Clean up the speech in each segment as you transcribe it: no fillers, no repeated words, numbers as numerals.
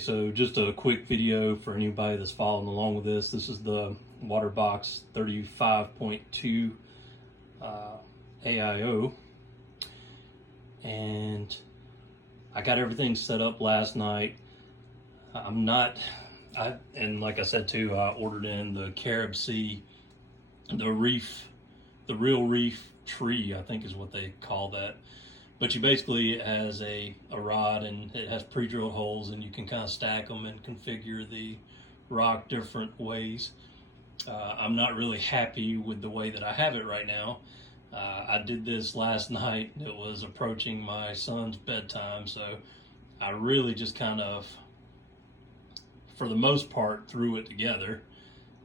So just a quick video for anybody that's following along with this. This is the Waterbox 35.2 AIO, and I got everything set up last night. And like I said too, I ordered in the Carib Sea, the real reef tree, I think is what they call that. But you basically, it has a rod and it has pre-drilled holes, and you can kind of stack them and configure the rock different ways. I'm not really happy with the way that I have it right now. I did this last night. It was approaching my son's bedtime, so I really just kind of, for the most part, threw it together.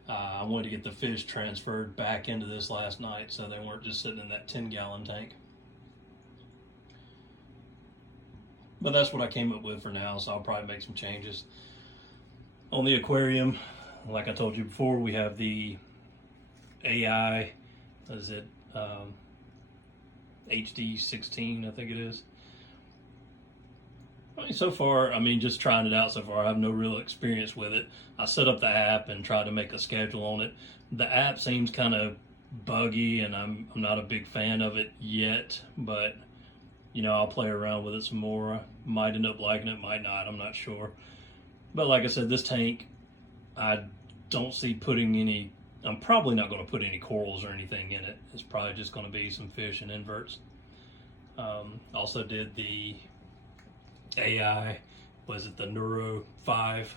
I wanted to get the fish transferred back into this last night so they weren't just sitting in that 10-gallon tank. But that's what I came up with for now, so I'll probably make some changes. On the aquarium, like I told you before, we have the AI, what is it, HD 16, I think it is. I mean, so far, just trying it out so far, I have no real experience with it. I set up the app and tried to make a schedule on it. The app seems kind of buggy, and I'm not a big fan of it yet, but I'll play around with it some more. I might end up liking it, might not, I'm not sure. But like I said, this tank, I don't see putting any, I'm probably not going to put any corals or anything in it. It's probably just going to be some fish and inverts. Also did the AI, was it the Neuro 5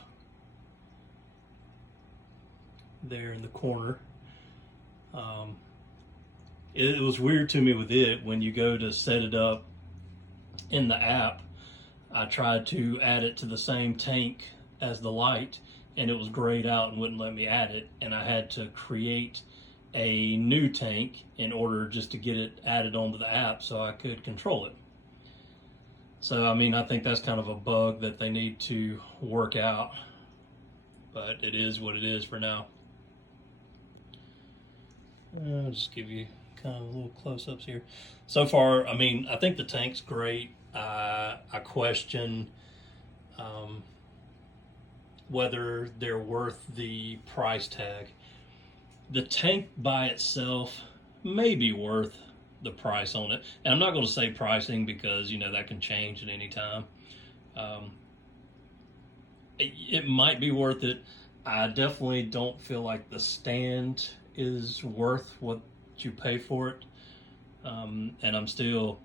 there in the corner. It was weird to me with it when you go to set it up in the app. I tried to add it to the same tank as the light, and it was grayed out and wouldn't let me add it, and I had to create a new tank in order just to get it added onto the app so I could control it. So I think that's kind of a bug that they need to work out, but it is what it is for now. I'll just give you kind of a little close-ups here. So far, I think the tank's great. I question whether they're worth the price tag. The tank by itself may be worth the price on it, and I'm not going to say pricing because that can change at any time. It might be worth it. I definitely don't feel like the stand is worth what you pay for it, and I'm still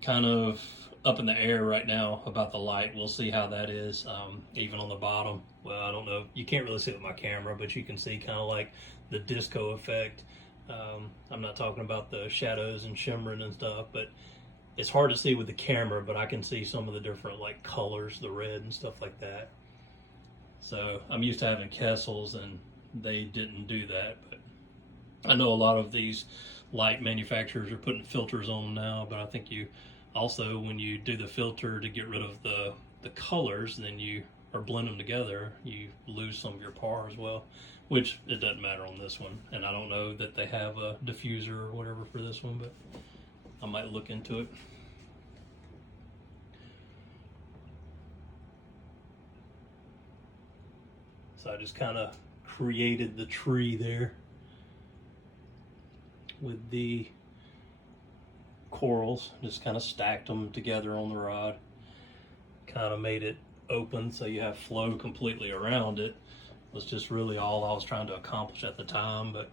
kind of up in the air right now about the light. We'll see how that is. Even on the bottom, well, I don't know, you can't really see it with my camera, but you can see kind of like the disco effect. I'm not talking about the shadows and shimmering and stuff, but it's hard to see with the camera, but I can see some of the different like colors, the red and stuff like that. So I'm used to having Kessels, and they didn't do that, but I know a lot of these light manufacturers are putting filters on now, but I think you also, when you do the filter to get rid of the colors, then you or blend them together, you lose some of your par as well, which it doesn't matter on this one. And I don't know that they have a diffuser or whatever for this one, but I might look into it. So I just kind of created the tree there with the corals, just kind of stacked them together on the rod, kind of made it open so you have flow completely around it. Was just really all I was trying to accomplish at the time, but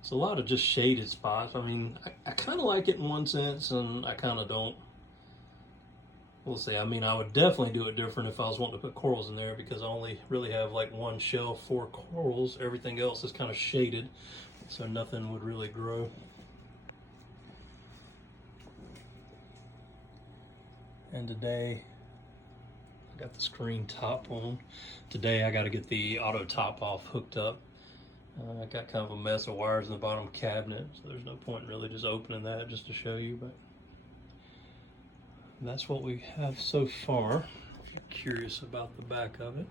it's a lot of just shaded spots. I kind of like it in one sense, and I kind of don't. We'll see. I would definitely do it different if I was wanting to put corals in there, because I only really have like one shelf for corals. Everything else is kind of shaded, so nothing would really grow. And today, I got the screen top on. Today I got to get the auto top off hooked up. I got kind of a mess of wires in the bottom cabinet, so there's no point in really just opening that just to show you, but that's what we have so far. If you're curious about the back of it.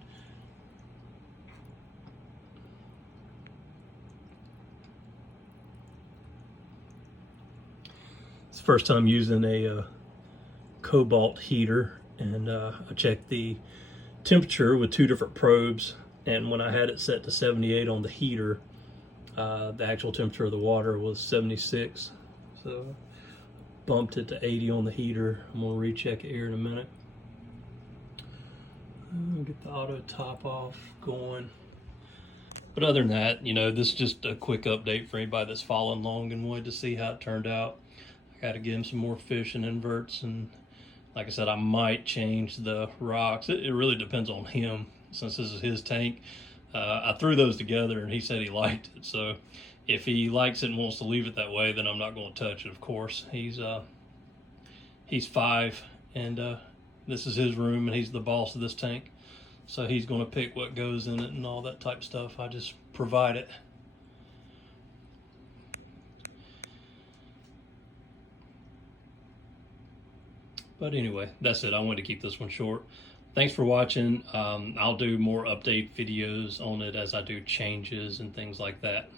It's the first time using a cobalt heater, and I checked the temperature with 2 different probes, and when I had it set to 78 on the heater, the actual temperature of the water was 76. So bumped it to 80 on the heater. I'm gonna recheck it here in a minute. Get the auto top off going. But other than that, you know, this is just a quick update for anybody that's following along and wanted to see how it turned out. I got to give him some more fish and inverts, and like I said, I might change the rocks. It really depends on him, since this is his tank. I threw those together and he said he liked it. So if he likes it and wants to leave it that way, then I'm not going to touch it, of course. He's 5, and this is his room, and he's the boss of this tank. So he's going to pick what goes in it and all that type of stuff. I just provide it. But anyway, that's it. I wanted to keep this one short. Thanks for watching. I'll do more update videos on it as I do changes and things like that.